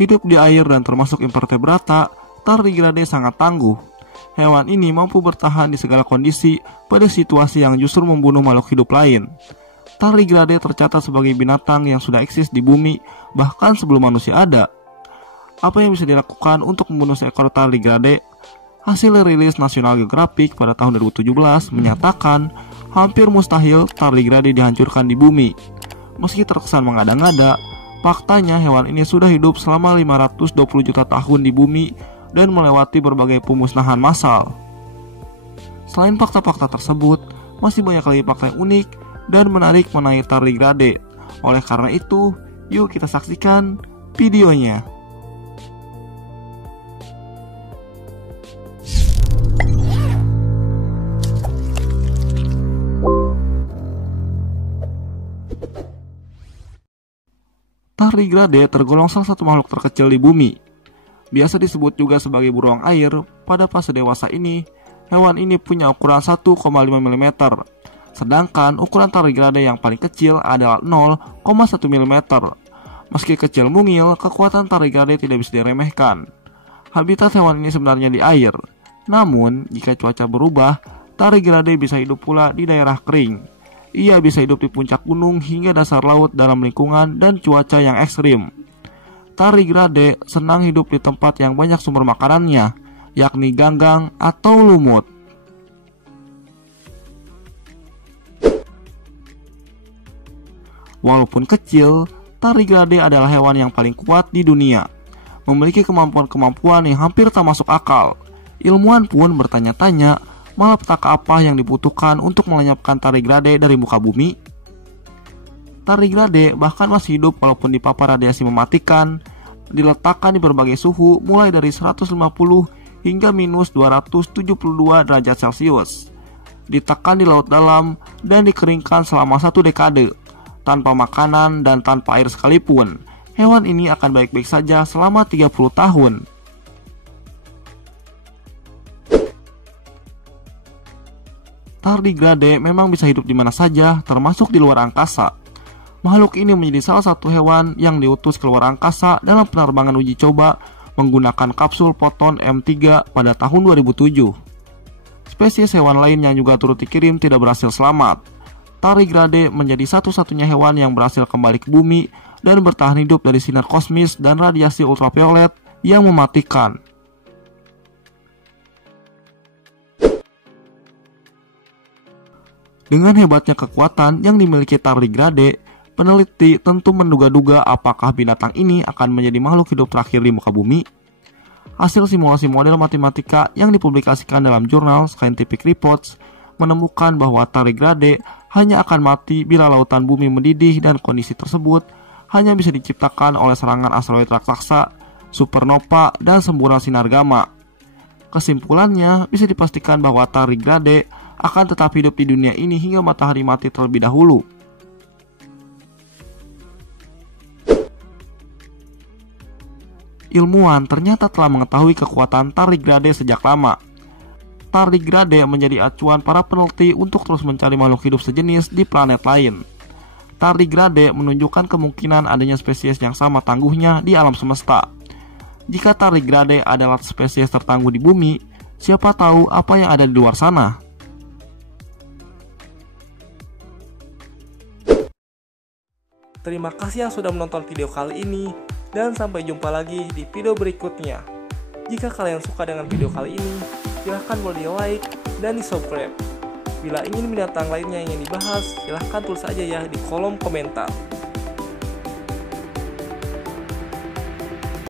Hidup di air dan termasuk invertebrata, tardigrade sangat tangguh. Hewan ini mampu bertahan di segala kondisi pada situasi yang justru membunuh makhluk hidup lain. Tardigrade tercatat sebagai binatang yang sudah eksis di bumi bahkan sebelum manusia ada. Apa yang bisa dilakukan untuk membunuh seekor tardigrade? Hasil rilis National Geographic pada tahun 2017 menyatakan hampir mustahil tardigrade dihancurkan di bumi. Meski terkesan mengada-ngada, faktanya hewan ini sudah hidup selama 520 juta tahun di bumi dan melewati berbagai pemusnahan massal. Selain fakta-fakta tersebut, masih banyak lagi fakta yang unik dan menarik mengenai tardigrade. Oleh karena itu, yuk kita saksikan videonya. Tardigrade tergolong salah satu makhluk terkecil di bumi. Biasa disebut juga sebagai beruang air. Pada fase dewasa ini, hewan ini punya ukuran 1,5 mm. Sedangkan ukuran tardigrade yang paling kecil adalah 0,1 mm. Meski kecil mungil, kekuatan tardigrade tidak bisa diremehkan. Habitat hewan ini sebenarnya di air. Namun, jika cuaca berubah, tardigrade bisa hidup pula di daerah kering. Ia bisa hidup di puncak gunung hingga dasar laut dalam lingkungan dan cuaca yang ekstrim. Tardigrade senang hidup di tempat yang banyak sumber makanannya, yakni ganggang atau lumut. Walaupun kecil, tardigrade adalah hewan yang paling kuat di dunia. Memiliki kemampuan-kemampuan yang hampir tak masuk akal. Ilmuwan pun bertanya-tanya, malapetaka apa yang dibutuhkan untuk melenyapkan tardigrade dari muka bumi? Tardigrade bahkan masih hidup walaupun dipapar radiasi mematikan, diletakkan di berbagai suhu mulai dari 150 hingga minus 272 derajat Celcius, ditekan di laut dalam, dan dikeringkan selama 1 dekade. Tanpa makanan dan tanpa air sekalipun, hewan ini akan baik-baik saja selama 30 tahun. Tardigrade memang bisa hidup di mana saja, termasuk di luar angkasa. Makhluk ini menjadi salah satu hewan yang diutus ke luar angkasa dalam penerbangan uji coba menggunakan kapsul Photon M3 pada tahun 2007. Spesies hewan lain yang juga turut dikirim tidak berhasil selamat. Tardigrade menjadi satu-satunya hewan yang berhasil kembali ke bumi dan bertahan hidup dari sinar kosmis dan radiasi ultraviolet yang mematikan. Dengan hebatnya kekuatan yang dimiliki tardigrade, peneliti tentu menduga-duga apakah binatang ini akan menjadi makhluk hidup terakhir di muka bumi. Hasil simulasi model matematika yang dipublikasikan dalam jurnal Scientific Reports menemukan bahwa tardigrade hanya akan mati bila lautan bumi mendidih dan kondisi tersebut hanya bisa diciptakan oleh serangan asteroid raksasa, supernova, dan semburan sinar gamma. Kesimpulannya, bisa dipastikan bahwa tardigrade akan tetap hidup di dunia ini hingga matahari mati terlebih dahulu. Ilmuwan ternyata telah mengetahui kekuatan tardigrade sejak lama. Tardigrade menjadi acuan para peneliti untuk terus mencari makhluk hidup sejenis di planet lain. Tardigrade menunjukkan kemungkinan adanya spesies yang sama tangguhnya di alam semesta. Jika tardigrade adalah spesies tertangguh di bumi, siapa tahu apa yang ada di luar sana. Terima kasih yang sudah menonton video kali ini, dan sampai jumpa lagi di video berikutnya. Jika kalian suka dengan video kali ini, silahkan boleh di like dan di subscribe. Bila ingin binatang lainnya yang dibahas, silahkan tulis aja ya di kolom komentar.